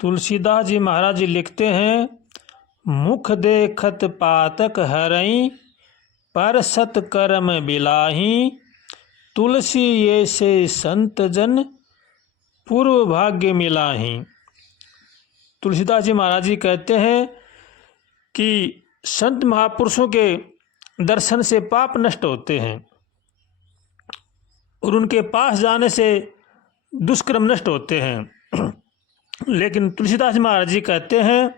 तुलसीदास जी महाराज जी लिखते हैं, मुख देखत पातक हरई, पर सत कर्म बिलाही, तुलसी ये से संत जन, पूर्व भाग्य मिलाही। तुलसीदास जी महाराज जी कहते हैं कि संत महापुरुषों के दर्शन से पाप नष्ट होते हैं और उनके पास जाने से दुष्कर्म नष्ट होते हैं। लेकिन तुलसीदास महाराज जी कहते हैं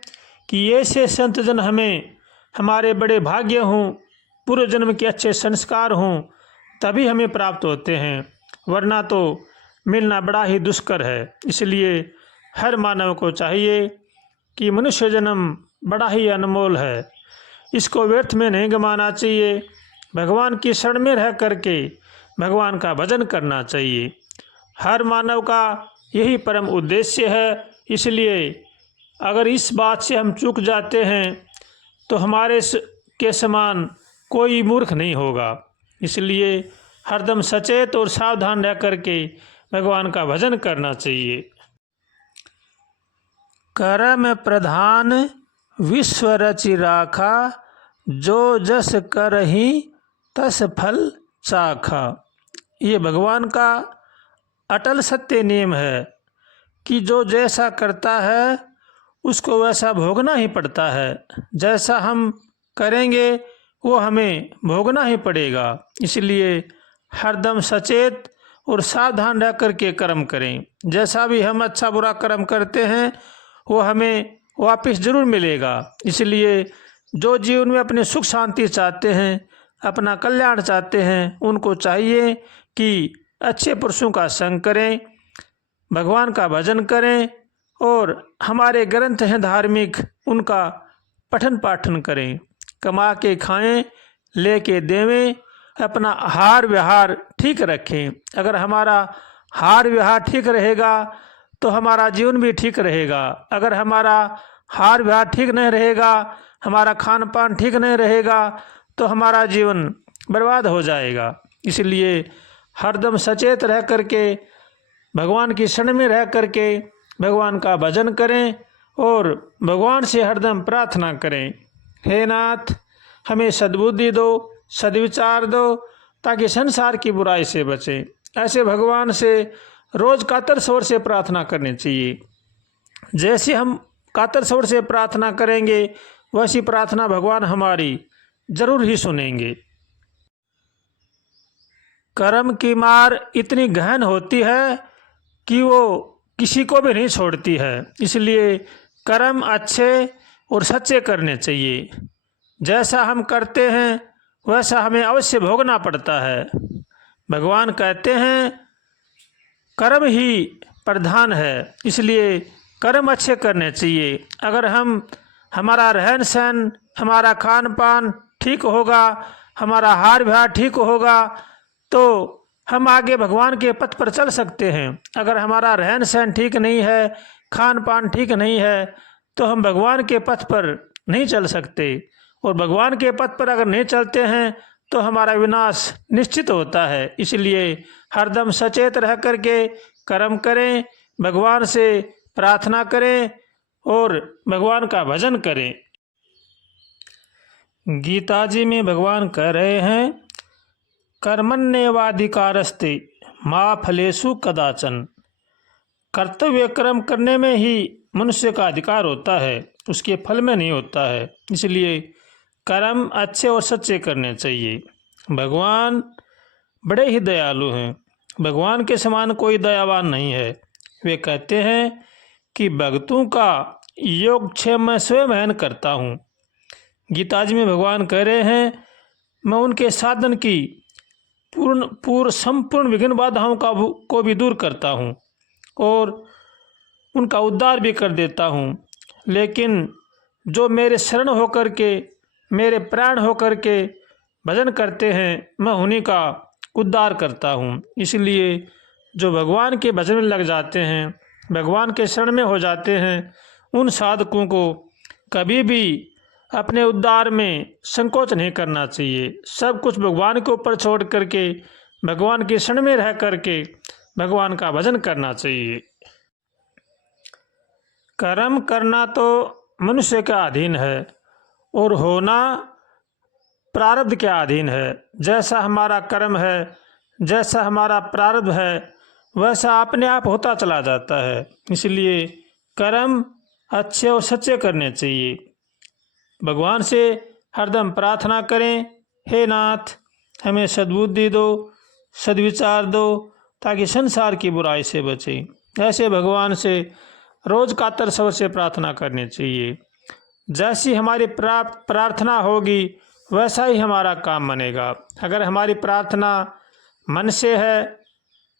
कि ऐसे संत जन हमें, हमारे बड़े भाग्य हों, पूर्व जन्म के अच्छे संस्कार हों, तभी हमें प्राप्त होते हैं, वरना तो मिलना बड़ा ही दुष्कर है। इसलिए हर मानव को चाहिए कि मनुष्य जन्म बड़ा ही अनमोल है, इसको व्यर्थ में नहीं गंवाना चाहिए। भगवान की शरण में रह करके भगवान का भजन करना चाहिए। हर मानव का यही परम उद्देश्य है। इसलिए अगर इस बात से हम चूक जाते हैं तो हमारे के समान कोई मूर्ख नहीं होगा। इसलिए हरदम सचेत और सावधान रह करके भगवान का भजन करना चाहिए। कर्म प्रधान विश्व रचि राखा, जो जस करहि तस फल चाखा। ये भगवान का अटल सत्य नियम है कि जो जैसा करता है उसको वैसा भोगना ही पड़ता है। जैसा हम करेंगे वो हमें भोगना ही पड़ेगा। इसलिए हरदम सचेत और सावधान रह करके कर्म करें। जैसा भी हम अच्छा बुरा कर्म करते हैं वो हमें वापस जरूर मिलेगा। इसलिए जो जीवन में अपने सुख शांति चाहते हैं, अपना कल्याण चाहते हैं, उनको चाहिए कि अच्छे पुरुषों का संग करें, भगवान का भजन करें और हमारे ग्रंथ हैं धार्मिक, उनका पठन पाठन करें। कमा के खाएं, लेके देवें, अपना आहार व्यवहार ठीक रखें। अगर हमारा आहार व्यवहार ठीक रहेगा तो हमारा जीवन भी ठीक रहेगा। अगर हमारा आहार व्यवहार ठीक नहीं रहेगा, हमारा खान पान ठीक नहीं रहेगा, तो हमारा जीवन बर्बाद हो जाएगा। इसलिए हरदम सचेत रह करके भगवान की शरण में रह करके भगवान का भजन करें और भगवान से हरदम प्रार्थना करें, हे नाथ हमें सद्बुद्धि दो, सद्विचार दो, ताकि संसार की बुराई से बचें। ऐसे भगवान से रोज़ कातर स्वर से प्रार्थना करनी चाहिए। जैसे हम कातर स्वर से प्रार्थना करेंगे वैसी प्रार्थना भगवान हमारी जरूर ही सुनेंगे। कर्म की मार इतनी गहन होती है कि वो किसी को भी नहीं छोड़ती है। इसलिए कर्म अच्छे और सच्चे करने चाहिए। जैसा हम करते हैं वैसा हमें अवश्य भोगना पड़ता है। भगवान कहते हैं कर्म ही प्रधान है, इसलिए कर्म अच्छे करने चाहिए। अगर हमारा रहन सहन, हमारा खान पान ठीक होगा, हमारा आहार विहार ठीक होगा, तो हम आगे भगवान के पथ पर चल सकते हैं। अगर हमारा रहन सहन ठीक नहीं है, खान पान ठीक नहीं है, तो हम भगवान के पथ पर नहीं चल सकते। और भगवान के पथ पर अगर नहीं चलते हैं तो हमारा विनाश निश्चित होता है। इसलिए हरदम सचेत रह करके कर्म करें, भगवान से प्रार्थना करें और भगवान का भजन करें। गीता जी में भगवान कह रहे हैं, कर्मण्येवाधिकारस्ते मा फलेषु कदाचन। कर्तव्य कर्म करने में ही मनुष्य का अधिकार होता है, उसके फल में नहीं होता है। इसलिए कर्म अच्छे और सच्चे करने चाहिए। भगवान बड़े ही दयालु हैं, भगवान के समान कोई दयावान नहीं है। वे कहते हैं कि भक्तों का योगक्षेम मैं स्वयं वहन करता हूँ। गीता जी में भगवान कह रहे हैं, मैं उनके साधन की संपूर्ण विघ्न बाधाओं को भी दूर करता हूँ और उनका उद्धार भी कर देता हूँ। लेकिन जो मेरे शरण होकर के, मेरे प्राण होकर के भजन करते हैं, मैं उन्हीं का उद्धार करता हूँ। इसलिए जो भगवान के भजन में लग जाते हैं, भगवान के शरण में हो जाते हैं, उन साधकों को कभी भी अपने उद्धार में संकोच नहीं करना चाहिए। सब कुछ भगवान के ऊपर छोड़ करके भगवान की शरण में रह करके भगवान का भजन करना चाहिए। कर्म करना तो मनुष्य के अधीन है और होना प्रारब्ध के अधीन है। जैसा हमारा कर्म है, जैसा हमारा प्रारब्ध है, वैसा अपने आप होता चला जाता है। इसलिए कर्म अच्छे और सच्चे करने चाहिए। भगवान से हरदम प्रार्थना करें, हे नाथ हमें सद्बुद्धि दो, सद्विचार दो, ताकि संसार की बुराई से बचें। ऐसे भगवान से रोज कातर स्वर से प्रार्थना करनी चाहिए। जैसी हमारी प्रार्थना होगी वैसा ही हमारा काम बनेगा। अगर हमारी प्रार्थना मन से है,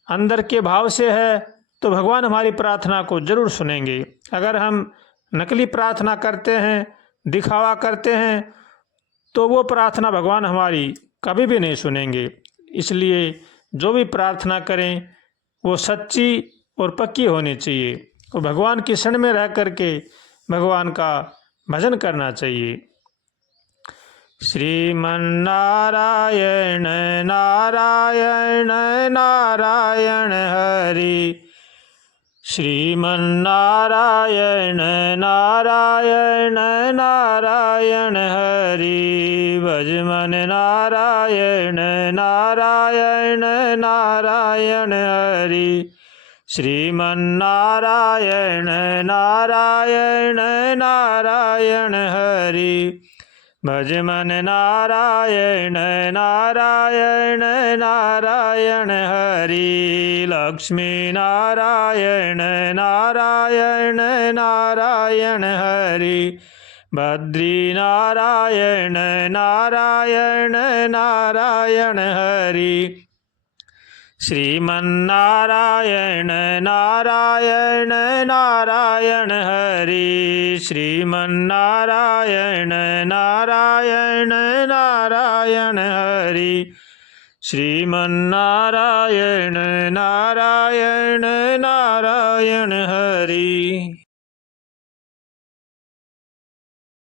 अंदर के भाव से है, तो भगवान हमारी प्रार्थना को जरूर सुनेंगे। अगर हम नकली प्रार्थना करते हैं, दिखावा करते हैं, तो वो प्रार्थना भगवान हमारी कभी भी नहीं सुनेंगे। इसलिए जो भी प्रार्थना करें वो सच्ची और पक्की होनी चाहिए और भगवान की शरण में रह करके भगवान का भजन करना चाहिए। श्रीमन्नारायण नारायण नारायण हरि, श्रीमन्नारायण नारायण नारायण हरि, भज मन नारायण नारायण नारायण हरि, श्रीमन्नारायण नारायण नारायण हरि, भज मन नारायण नारायण नारायण हरि, लक्ष्मी नारायण नारायण नारायण हरि, बद्री नारायण नारायण नारायण हरि, श्रीमन्नारायण नारायण नारायण हरि, श्रीमन्नारायण नारायण नारायण हरि, श्रीमन्नारायण नारायण नारायण हरि।